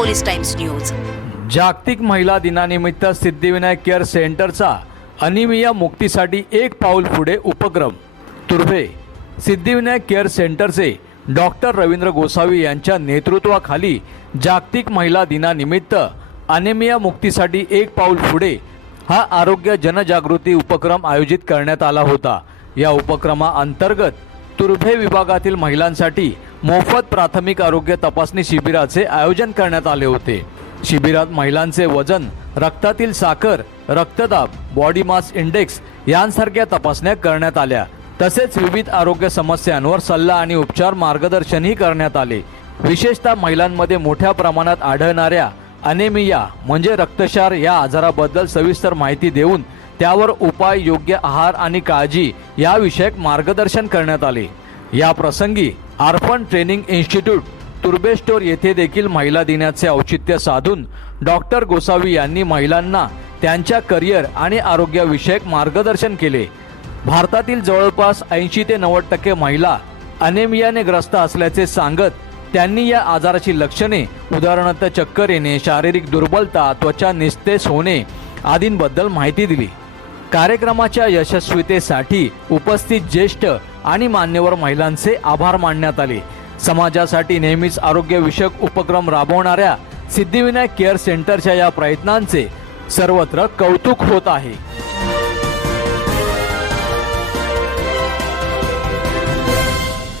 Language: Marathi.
Police times news. जागतिक महिला दिनानिमित्त सिद्धिविनायक केअर सेंटरचा अनिमिया मुक्तीसाठी एक पाऊल पुढे उपक्रम. तुर्भे सिद्धिविनायक केअर सेंटरचे डॉक्टर रवींद्र गोसावी यांच्या नेतृत्वाखाली जागतिक महिला दिनानिमित्त अनिमिया मुक्तीसाठी एक पाऊल पुढे हा आरोग्य जनजागृती उपक्रम आयोजित करण्यात आला होता. या उपक्रमाअंतर्गत तुर्भे विभागातील महिलांसाठी मोफत प्राथमिक आरोग्य तपासणी शिबिराचे आयोजन करण्यात आले होते. शिबिरात महिलांचे वजन रक्तातील साखर रक्तदाब बॉडी मास इंडेक्स यांसारख्या तपासण्या करण्यात आल्या. तसेच विविध आरोग्य समस्यांवर सल्ला आणि उपचार मार्गदर्शनही करण्यात आले. विशेषतः महिलांमध्ये मोठ्या प्रमाणात आढळणाऱ्या अनेमिया म्हणजे रक्तक्षार या आजाराबद्दल सविस्तर माहिती देऊन त्यावर उपाय योग्य आहार आणि काळजी याविषयक मार्गदर्शन करण्यात आले. या प्रसंगी आर्फन ट्रेनिंग इन्स्टिट्यूट तुर्बे स्टोर येथे देखील महिला दिनाचे औचित्य साधून डॉक्टर गोसावी यांनी महिलांना त्यांच्या करिअर आणि आरोग्याविषयक मार्गदर्शन केले. भारतातील जवळपास ऐंशी ते नव्वद टक्के महिला अनेमियाने ग्रस्त असल्याचे सांगत त्यांनी या आजाराची लक्षणे उदाहरणार्थ चक्कर येणे शारीरिक दुर्बलता त्वचा निस्तेज होणे आदींबद्दल माहिती दिली. कार्यक्रमाच्या यशस्वीतेसाठी उपस्थित ज्येष्ठ आणि मान्यवर महिलांचे आभार मानण्यात आले. समाजासाठी नेहमीच आरोग्यविषयक उपक्रम राबवणाऱ्या सिद्धिविनायक केअर सेंटरच्या या प्रयत्नांचे सर्वत्र कौतुक होत आहे.